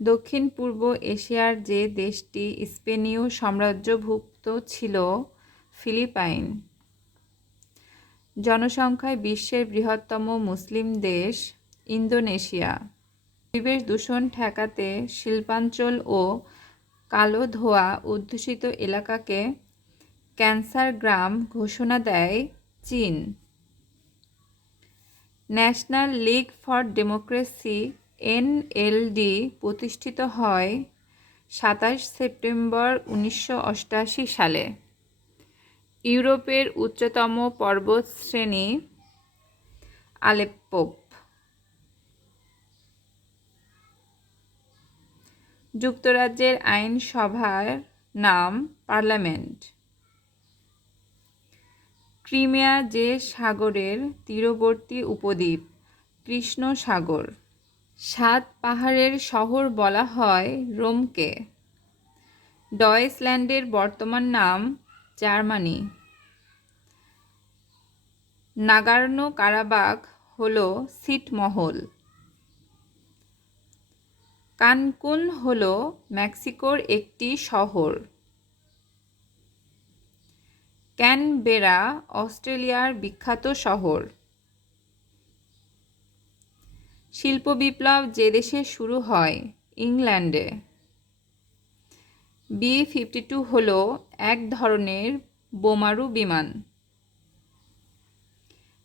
দক্ষিণ পূর্ব এশিয়ার যে দেশটি স্পেনীয় সাম্রাজ্যভুক্ত ছিল, ফিলিপাইন। জনসংখ্যায় বিশ্বের বৃহত্তম মুসলিম দেশ ইন্দোনেশিয়া। পরিবেশ দূষণ ঠেকাতে শিল্পাঞ্চল ও কালো ধোয়া অধ্যুষিত এলাকাকে ক্যান্সার গ্রাম ঘোষণা দেয় চীন। National League for Democracy NLD প্রতিষ্ঠিত হয় সাতাশ সেপ্টেম্বর উনিশশো সালে। ইউরোপের উচ্চতম পর্বতশ্রেণী আলেপ্পো। যুক্তরাজ্যের আইনসভার নাম পার্লামেন্ট। ক্রিমিয়া যে সাগরের তীরবর্তী উপদ্বীপ কৃষ্ণ সাগর সাত পাহাড়ের শহর বলা হয় রোমকে। ডয়েসল্যান্ডের বর্তমান নাম জার্মানি। নাগার্নো কারাবাগ হল সিটমহল। কানকুন হল মেক্সিকোর একটি শহর। ক্যানবেরা, অস্ট্রেলিয়ার বিখ্যাত শহর। শিল্প বিপ্লব যে দেশে শুরু হয়, ইংল্যান্ডে। বি ফিফটি টু হল এক ধরনের বোমারু বিমান।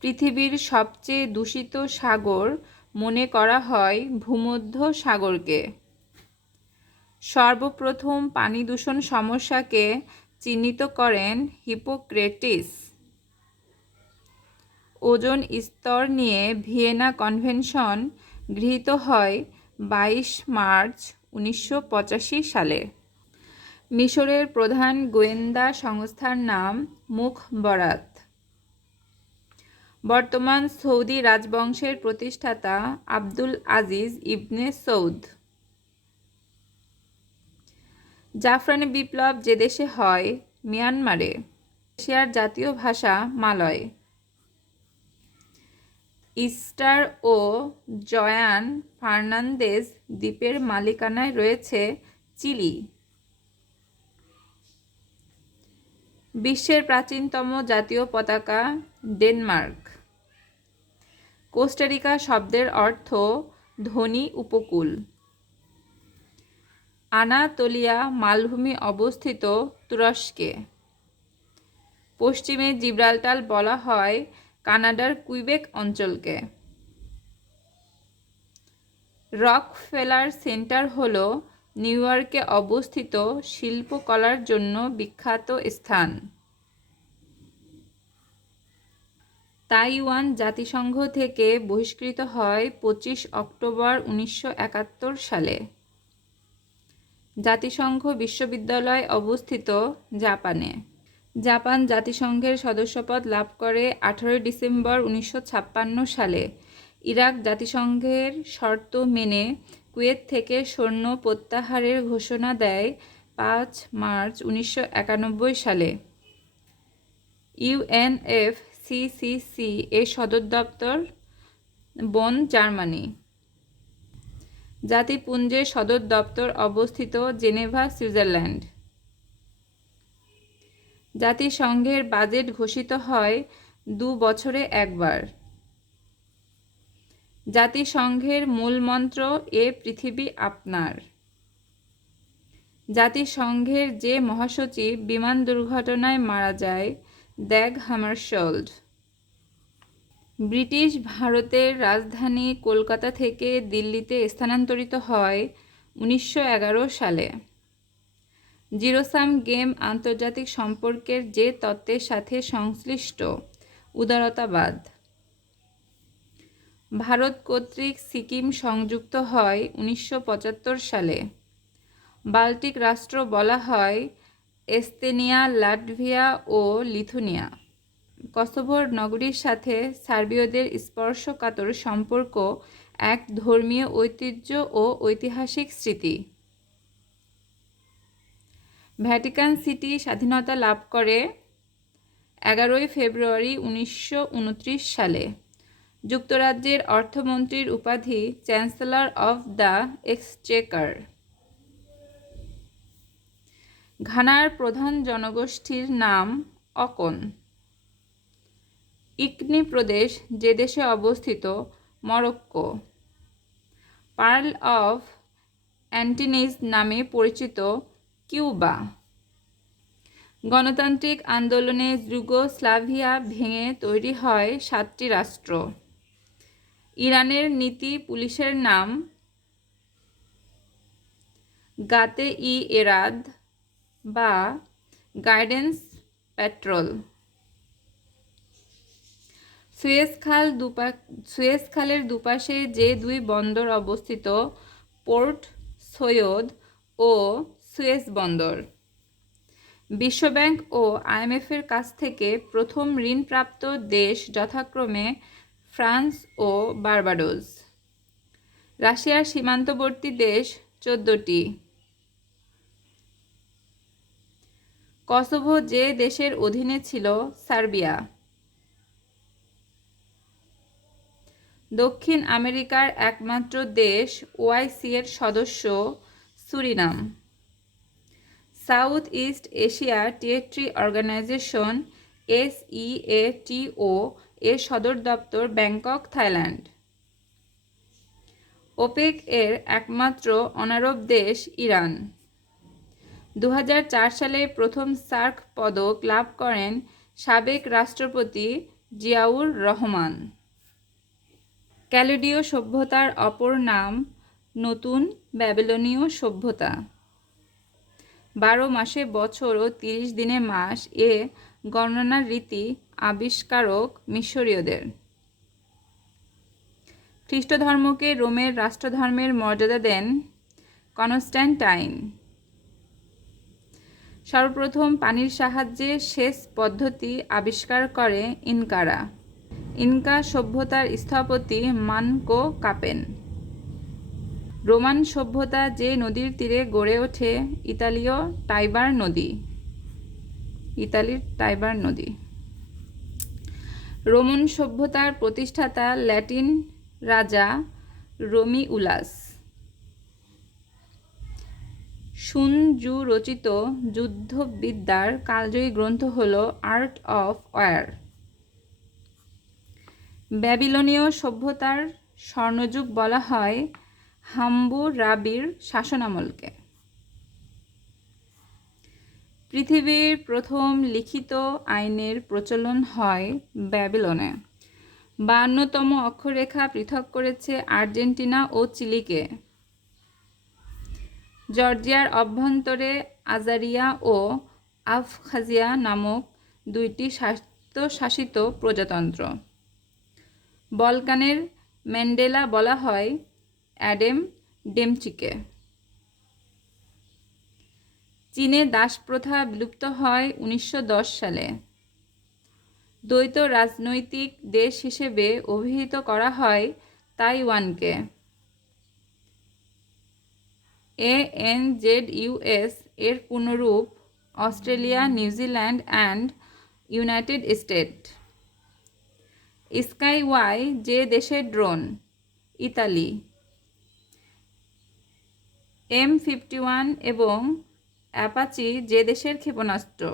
পৃথিবীর সবচেয়ে দূষিত সাগর মনে করা হয় ভূমধ্য সাগরকে। সর্বপ্রথম পানি দূষণ সমস্যাকে চিহ্নিত করেন হিপোক্রেটিস। ওজন স্তর নিয়ে ভিয়েনা কনভেনশন গৃহীত হয় বাইশ মার্চ উনিশশো পঁচাশি সালে। মিশরের প্রধান গোয়েন্দা সংস্থার নাম মুখ বরাত। বর্তমান সৌদি রাজবংশের প্রতিষ্ঠাতা আব্দুল আজিজ ইবনে সৌদ। জাফরানি বিপ্লব যে দেশে হয় মিয়ানমারে। এশিয়ার জাতীয় ভাষা মালয়। ইস্টার ও জয়ান ফার্নান্দেজ দ্বীপের মালিকানায় রয়েছে চিলি। বিশ্বের প্রাচীনতম জাতীয় পতাকা ডেনমার্ক। কোস্টারিকা শব্দের অর্থ ধনী উপকূল। আনাতোলিয়া মালভূমি অবস্থিত তুরস্কে। পশ্চিমে জিব্রাল্টাল বলা হয় কানাডার কুইবেক অঞ্চলকে। রক ফেলার সেন্টার হল নিউ ইয়র্কে অবস্থিত শিল্পকলার জন্য বিখ্যাত স্থান। তাইওয়ান জাতিসংঘ থেকে বহিষ্কৃত হয় পঁচিশ অক্টোবর উনিশশো একাত্তর সালে। জাতিসংঘ বিশ্ববিদ্যালয় অবস্থিত জাপানে। জাপান জাতিসংঘের সদস্যপদ লাভ করে আঠারোই ডিসেম্বর উনিশশো ছাপ্পান্ন সালে। ইরাক জাতিসংঘের শর্ত মেনে কুয়েত থেকে সৈন্য প্রত্যাহারের ঘোষণা দেয় পাঁচ মার্চ উনিশশো একানব্বই সালে। ইউএনএফ সিসিসি এর সদর দপ্তর বন জার্মানি। জাতিপুঞ্জের সদর দপ্তর অবস্থিত জেনেভা, সুইজারল্যান্ড। জাতিসংঘের বাজেট ঘোষিত হয় দু বছরে একবার। জাতিসংঘের মূল মন্ত্র, এ পৃথিবী আপনার। জাতিসংঘের যে মহাসচিব বিমান দুর্ঘটনায় মারা যায় দ্যাগ হামারশোল্ড। ব্রিটিশ ভারতের রাজধানী কলকাতা থেকে দিল্লিতে স্থানান্তরিত হয় উনিশশো এগারো সালে। জিরোসাম গেম আন্তর্জাতিক সম্পর্কের যে তত্ত্বের সাথে সংশ্লিষ্ট। উদারতাবাদ। ভারত কর্তৃক সিকিম সংযুক্ত হয় উনিশশো পঁচাত্তর সালে। বাল্টিক রাষ্ট্র বলা হয় এস্তেনিয়া, লাটভিয়া ও লিথুনিয়া। কসোভোর নগরীর সাথে সার্বীয়দের স্পর্শকাতর সম্পর্ক এক ধর্মীয় ঐতিহ্য ও ঐতিহাসিক স্মৃতি। ভ্যাটিকান সিটি স্বাধীনতা লাভ করে এগারোই ফেব্রুয়ারি উনিশশো উনত্রিশ সালে। যুক্তরাজ্যের অর্থমন্ত্রীর উপাধি চ্যান্সেলর অফ দ্য এক্সচেকার। ঘানার প্রধান জনগোষ্ঠীর নাম অকন। ইকনি প্রদেশ, যে দেশে অবস্থিত, মরক্কো। পার্ল অফ অ্যান্টিনিজ নামে পরিচিত কিউবা। গণতান্ত্রিক আন্দোলনে যুগোস্লাভিয়া ভেঙে তৈরি হয় সাতটি রাষ্ট্র। ইরানের নীতি পুলিশের নাম। গাতে ই এরাদ বা গাইডেন্স পেট্রোল সুয়েজ খাল দুপা, সুয়েজ খালের দুপাশে যে দুই বন্দর অবস্থিত, পোর্ট সৈয়দ ও সুয়েজ বন্দর। বিশ্বব্যাংক ও আইএমএফের কাছ থেকে প্রথম ঋণপ্রাপ্ত দেশ যথাক্রমে ফ্রান্স ও বার্বাডোস। রাশিয়ার সীমান্তবর্তী দেশ চোদ্দটি। কসোভো যে দেশের অধীনে ছিল সার্বিয়া। দক্ষিণ আমেরিকার একমাত্র দেশ ওআইসি এর সদস্য Suriname. South East Asia Treaty Organization SEATO এর সদর দপ্তর ব্যাংকক, থাইল্যান্ড। ওপেক এর একমাত্র অনারব দেশ ইরান। দু হাজার চার সালে প্রথম সার্ক পদক লাভ করেন সাবেক রাষ্ট্রপতি জিয়াউর রহমান। ক্যালোডীয় সভ্যতার অপর নাম নতুন ব্যাবিলনীয় সভ্যতা। বারো মাসে বছর ও তিরিশ দিনে মাস এ গণনার রীতি আবিষ্কারক মিশরীয়দের। খ্রিস্ট ধর্মকে রোমের রাষ্ট্রধর্মের মর্যাদা দেন কনস্ট্যান্টাইন। সর্বপ্রথম পানির সাহায্যে সেচ পদ্ধতি আবিষ্কার করে ইনকারা। ইনকা সভ্যতার স্থপতি মানকো কাপেন। রোমান সভ্যতা যে নদীর তীরে গড়ে ওঠে ইতালীয় টাইবার নদী। ইতালির টাইবার নদী। রোমান সভ্যতার প্রতিষ্ঠাতা ল্যাটিন রাজা রোমিউলাস। সুনজু রচিত যুদ্ধবিদ্যার কালজয়ী গ্রন্থ হল আর্ট অফ ওয়ার ব্যাবিলনীয় সভ্যতার স্বর্ণযুগ বলা হয় হাম্বু রাবির শাসনামলকে। পৃথিবীর প্রথম লিখিত আইনের প্রচলন হয় ব্যাবিলনে। বান্নতম অক্ষরেখা পৃথক করেছে আর্জেন্টিনা ও চিলিকে। জর্জিয়ার অভ্যন্তরে আজারিয়া ও আফখাজিয়া নামক দুইটি স্বায়ত্তশাসিত প্রজাতন্ত্র। বলকানের ম্যান্ডেলা বলা হয় অ্যাডেম ডেমচিকে। চীনে দাসপ্রথা বিলুপ্ত হয় উনিশশো দশ সালে। দ্বৈত রাজনৈতিক দেশ হিসেবে অভিহিত করা হয় তাইওয়ানকে। এ এন জেড ইউএস এর পুনরূপ Australia New Zealand and United state. Sky Y যে দেশের drone, Italy. M fifty one এবং অ্যাপাচি যে দেশের ক্ষেপণাস্ত্র।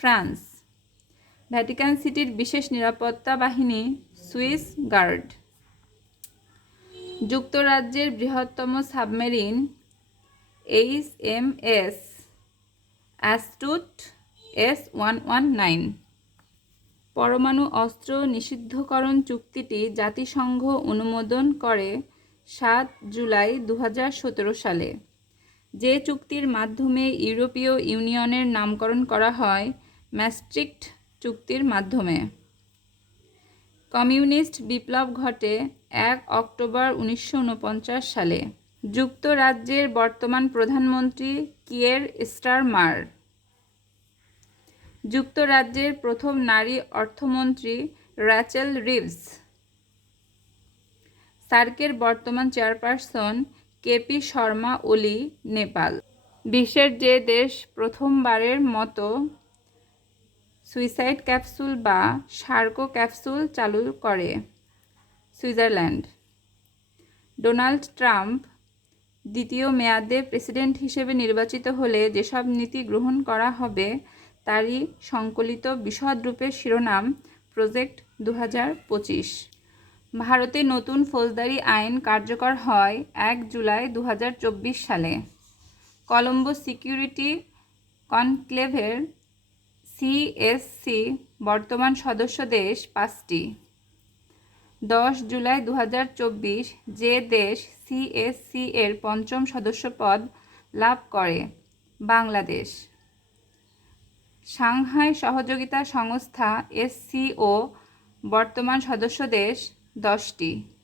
ফ্রান্স। ভ্যাটিকান সিটির বিশেষ নিরাপত্তা বাহিনী সুইস গার্ড। যুক্তরাজ্যের বৃহত্তম submarine H M S Astute S one one nine. পরমাণু অস্ত্র নিষিদ্ধকরণ চুক্তিটি জাতিসংঘ অনুমোদন করে সাত জুলাই দু হাজার সতেরো সালে। যে চুক্তির মাধ্যমে ইউরোপীয় ইউনিয়নের নামকরণ করা হয় ম্যাস্ট্রিক্ট চুক্তির মাধ্যমে। কমিউনিস্ট বিপ্লব ঘটে এক অক্টোবর উনিশশো উনপঞ্চাশ সালে। যুক্তরাজ্যের বর্তমান প্রধানমন্ত্রী কিয়ের স্টারমার। যুক্তরাজ্যের প্রথম নারী অর্থমন্ত্রী র্যাচেল রিভস সার্কের বর্তমান চেয়ারপারসন কেপি শর্মা ওলি, নেপাল। বিশ্বের যে দেশ প্রথমবারের মতো সুইসাইড ক্যাপসুল বা সার্কো ক্যাপসুল চালু করে সুইজারল্যান্ড। ডোনাল্ড ট্রাম্প দ্বিতীয় মেয়াদে প্রেসিডেন্ট হিসেবে নির্বাচিত হলে যেসব নীতি গ্রহণ করা হবে, তারই সংকলিত বিশদ রূপের শিরোনাম প্রজেক্ট দু হাজার পঁচিশ। ভারতে নতুন ফৌজদারি আইন কার্যকর হয় এক জুলাই দু হাজার চব্বিশ সালে। কলম্বো সিকিউরিটি কনক্লেভের সিএসসি বর্তমান সদস্য দেশ পাঁচটি। দশ জুলাই দু হাজার চব্বিশ যে দেশ সিএসসি এর পঞ্চম সদস্যপদ লাভ করে, বাংলাদেশ। সাংহাই সহযোগিতা সংস্থা এসসিও বর্তমান সদস্য দেশ দশটি।